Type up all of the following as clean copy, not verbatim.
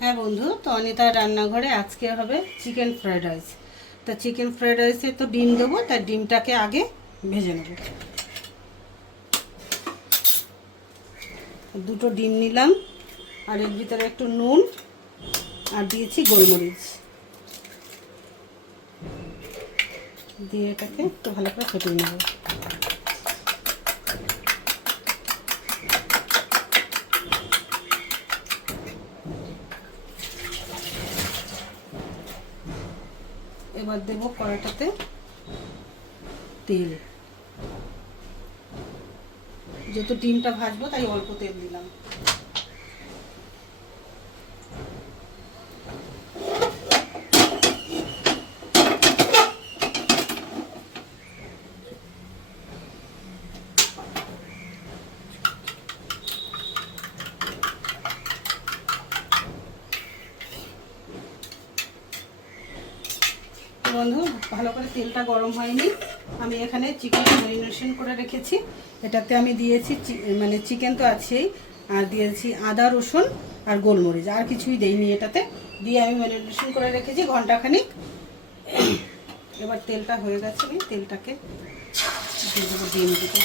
হ্যাঁ বন্ধু, তো অনিতার রান্নাঘরে আজকে হবে চিকেন ফ্রাইড রাইস। তা চিকেন ফ্রাইড রাইসে তো ডিম দেবো, তার ডিমটাকে আগে ভেজে নেব। দুটো ডিম নিলাম, আর এর ভিতরে একটু নুন আর দিয়েছি গোলমরিচ দিয়ে এটাকে একটু ভালো করে ফেটিয়ে নেব। এবার দেবো কড়াইটাতে তেল। যেহেতু ডিমটা ভাজবো তাই অল্প তেল দিলাম। বন্ধু, ভালো করে তেলটা গরম হয়নি, আমি এখানে চিকেনটা ম্যারিনেশন করে রেখেছি। এটাতে আমি দিয়েছি চিকেন তো আছেই, আর দিয়েছি আদা রসুন আর গোলমরিচ, আর কিছুই দেইনি। এটাতে দিয়ে আমি ম্যারিনেশন করে রেখেছি ঘন্টাখানিক। এবার তেলটা হয়ে গেছে, আমি তেলটাকে দিয়ে দেবো ডিম দিতে।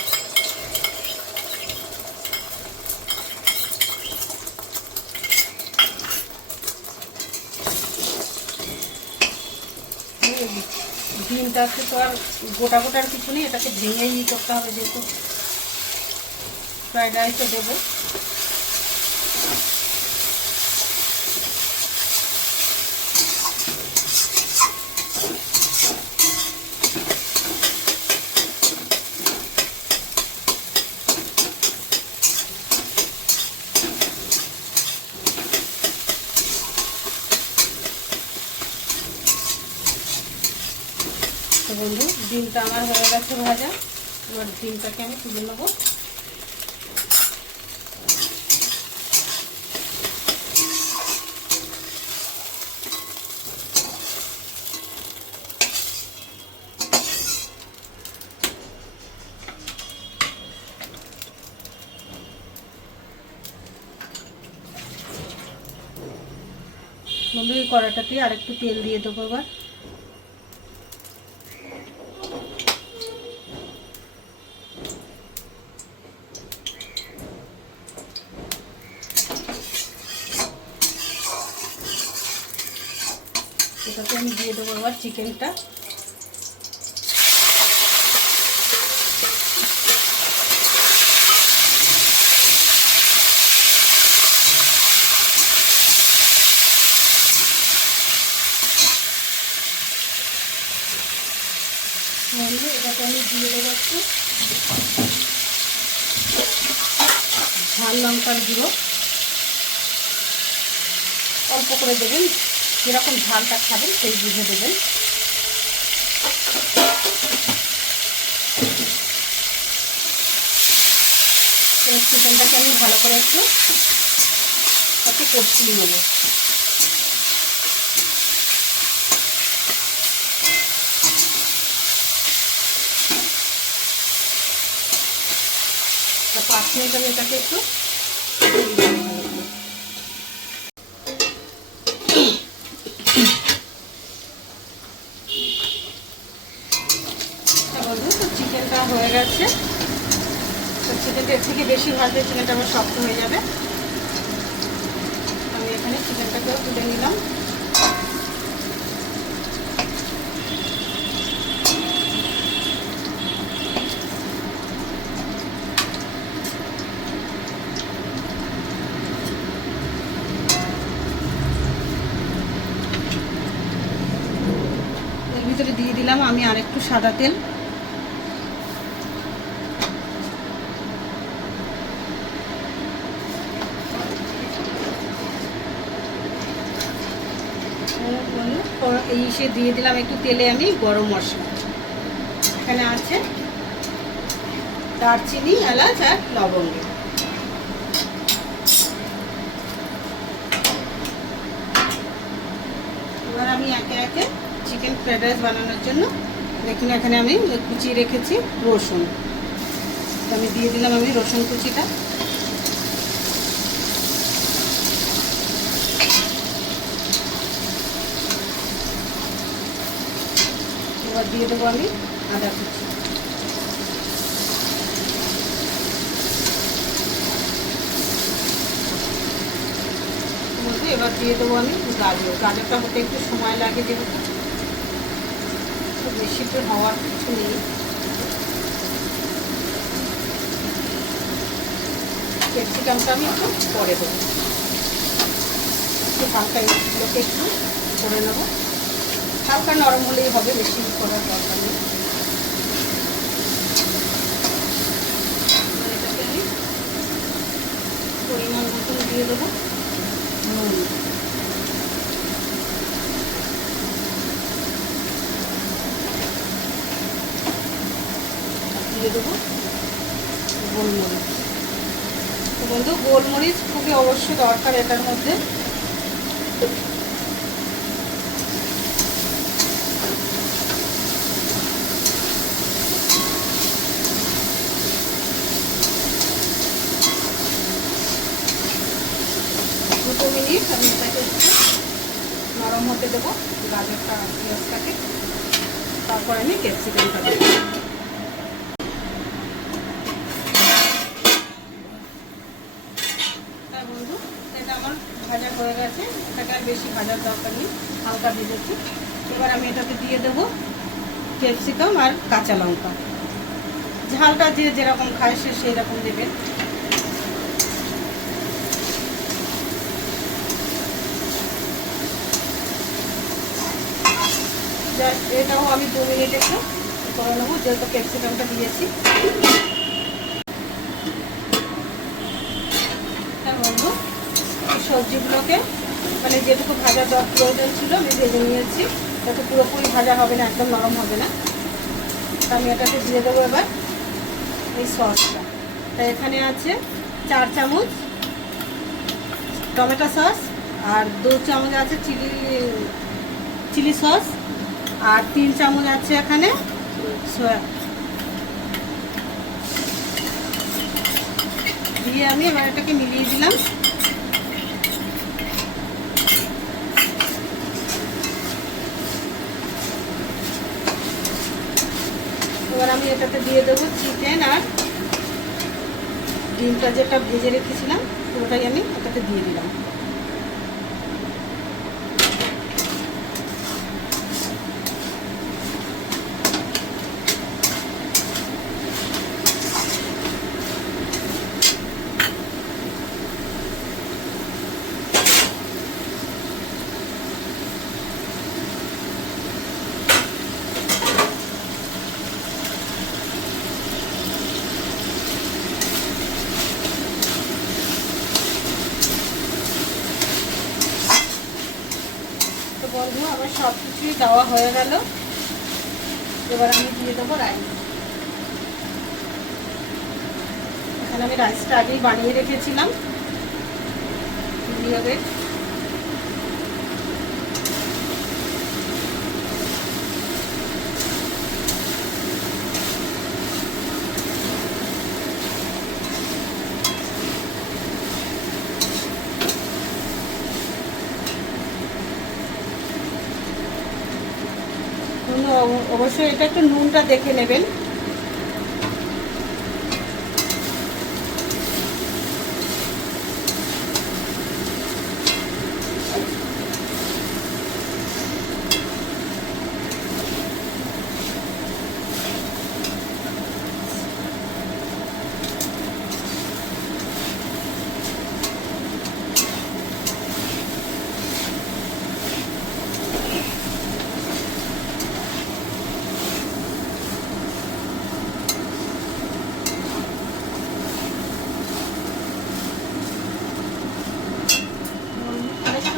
ডিমটাকে তো আর গোটা গোটার কিছু নেই, এটাকে ভেঙেই করতে হবে, যেহেতু ফ্রাইড রাইসে দেবো। তো বন্ধু, ডিমটা আমার হয়ে গেছে ভাজা। এবার ডিমটাকে আমি তুলে নেবো। বন্ধু, এই কড়াটাতে আর একটু তেল দিয়ে দেবো। এবার এটাতে আমি দিয়ে দেবো এবার চিকেনটা। বন্ধু, এটাতে আমি দিয়ে দেবো একটু ঝাল লঙ্কার গুঁড়ো। অল্প করে দেবেন, যেরকম ঝালটা খাবেন সেই বুঝে দেবেন। চিকেনটাকে আমি ভালো করে একটু কষিয়ে নেবো। তা 5 মিনিট আমি এটাকে একটু বন্ধু, তো চিকেনটা হয়ে গেছে। তো চিকেনটা এর থেকে বেশি ভাজলে চিকেনটা আমার শক্ত হয়ে যাবে। আমি এখানে চিকেনটাকেও তুলে নিলাম। এর ভিতরে দিয়ে দিলাম আমি আরেকটু সাদা তেল। ইসে দিয়ে দিলাম একটু তেলে আমি গরম মশলা। এখানে আছে দারচিনি, এলাচ আর লবঙ্গ। এবার আমি একে একে চিকেন ফ্রাইড রাইস বানানোর জন্য দেখুন এখানে আমি কুচিয়ে রেখেছি রসুন। তো আমি দিয়ে দিলাম আমি রসুন কুচিটা। দিয়ে দেবো আমি আদা কুচি। এবার দিয়ে দেবো আমি গাজরটা হতে একটু সময় লাগে, যেহেতু বেশি তো হওয়ার কিছু নেই। ক্যাপসিকামটা আমি একটু পরে দেবো, একটু হালকা এগুলোকে একটু করে নেবো, হালকা নরম হলেই হবে, বেশি করার দরকার নেই। এটাকে আমি পরিমাণ মতন দিয়ে দেবো নুন, দিয়ে দেবো গোলমরিচ। তো বন্ধু, গোলমরিচ খুবই অবশ্যই দরকার এটার মধ্যে। দুটো মিনিট আমি এটাকে নরম হতে দেবো, গাজরটা পেঁয়াজটাকে, তারপর আমি ক্যাপসিকামটা দেবো। বন্ধু, এটা আমার ভাজা হয়ে গেছে, এটাকে আর বেশি ভাজার দরকার নেই, হালকা ভেজেছি। এবার আমি এটাকে দিয়ে দেবো ক্যাপসিকাম আর কাঁচা লঙ্কা। ঝালটা যে যেরকম খায় সে সেই রকম দেবেন। এটাও আমি 2 মিনিট একটু করে নেবো, যেহেতু ক্যাপসিকামটা দিয়েছি। বন্ধু, সবজিগুলোকে মানে যেটুকু ভাজা প্রয়োজন ছিল আমি ভেজে নিয়েছি, যাতে পুরোপুরি ভাজা হবে না, একদম নরম হবে না। আমি এটাকে দিয়ে দেবো এবার এই সসটা। তাই এখানে আছে 4 চামচ টমেটো সস, আর 2 চামচ আছে চিলি সস, আর 3 চামচ আছে এখানে সয়া। দিয়ে আমি এবার এটাকে মিলিয়ে দিলাম। এবার আমি এটাতে দিয়ে দেবো চিকেন আর ডিমটা যেটা ভেজে রেখেছিলাম, পুরোটাই আমি এটাতে দিয়ে দিলাম। বন্ধু, আমার সব কিছুই দেওয়া হয়ে গেল। এবার আমি দিয়ে দেবো রাইস। এখানে আমি রাইসটা আগেই বানিয়ে রেখেছিলাম, দিয়ে হবে অবশ্যই এটা একটু নুনটা দেখে নেবেন।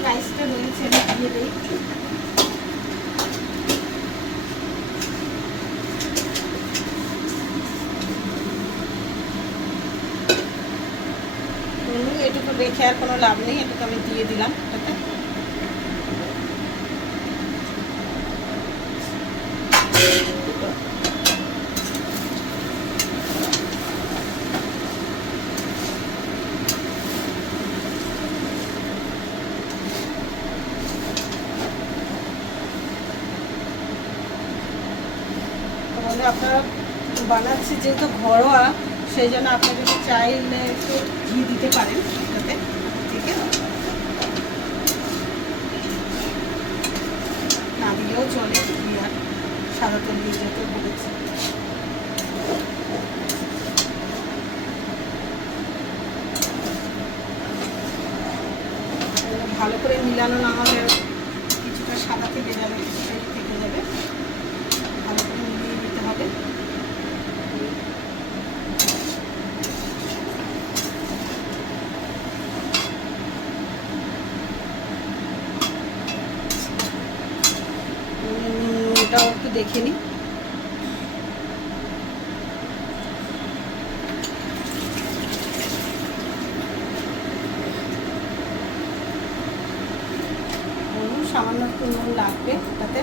রাইসটা রয়েছে, দিয়ে দিই। এটুকু রেখে আর কোনো লাভ নেই, এটুকু আমি দিয়ে দিলাম এটাতে। আপনারা বানাচ্ছি যেহেতু ঘরোয়া, সেই জন্য আপনারা যদি চাইলে একটু ঘি দিতে পারেন এটাতে, ঠিক আছে, না দিলেও চলে, ঘি আর সাদা তেল দিয়ে যেতে বলেছি। ভালো করে মিলানো না হলে কিছুটা সাদা থেকে যাবে, কিছুটা থেকে যাবে, ভালো করে মিলিয়ে দিতে হবে। নুনটাও একটু দেখে নিই। সামান্য একটু নুন লাগবে তাতে।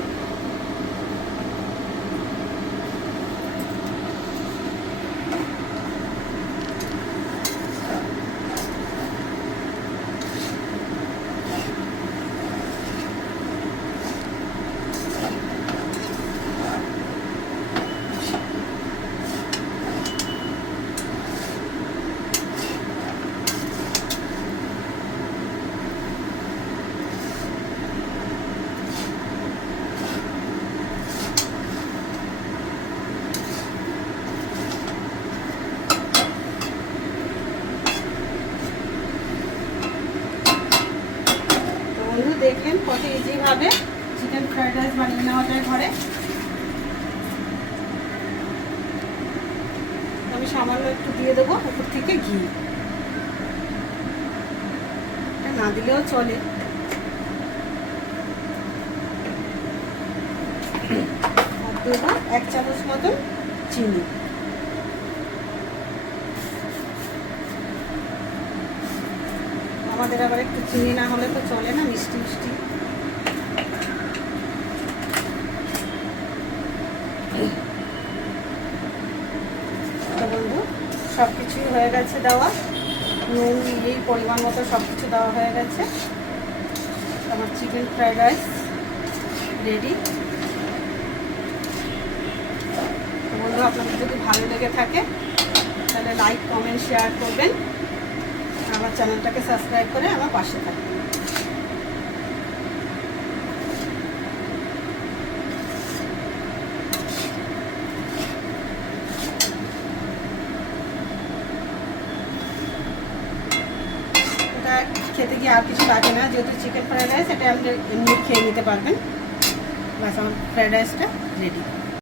বন্ধু দেখেন কত ইজিভাবে চিকেন ফ্রাইড রাইস বানিয়ে নেওয়া যায় ঘরে। আমি সামান্য একটু দিয়ে দেবো উপর থেকে ঘি, না দিলেও চলে। আর দেবো 1 চামচ মতন চিনি। আমাদের আবার একটু চিনি না হলে তো চলে না, মিষ্টি মিষ্টি। তো বন্ধু সব কিছুই হয়ে গেছে দেওয়া, নুন এই পরিমাণ মতো সব কিছু দেওয়া হয়ে গেছে। আমার চিকেন ফ্রাইড রাইস রেডি। তো বন্ধু আপনাদের যদি ভালো লেগে থাকে তাহলে লাইক, কমেন্ট, শেয়ার করবেন। আমার চ্যানেলটাকে সাবস্ক্রাইব করে আমার পাশে থাকবেন। এটা খেতে গিয়ে আর কিছু লাগে না, যেহেতু চিকেন ফ্রাইড রাইস, এটা আপনি এমনি খেয়ে নিতে পারবেন। বাস আমার ফ্রাইড রাইসটা রেডি।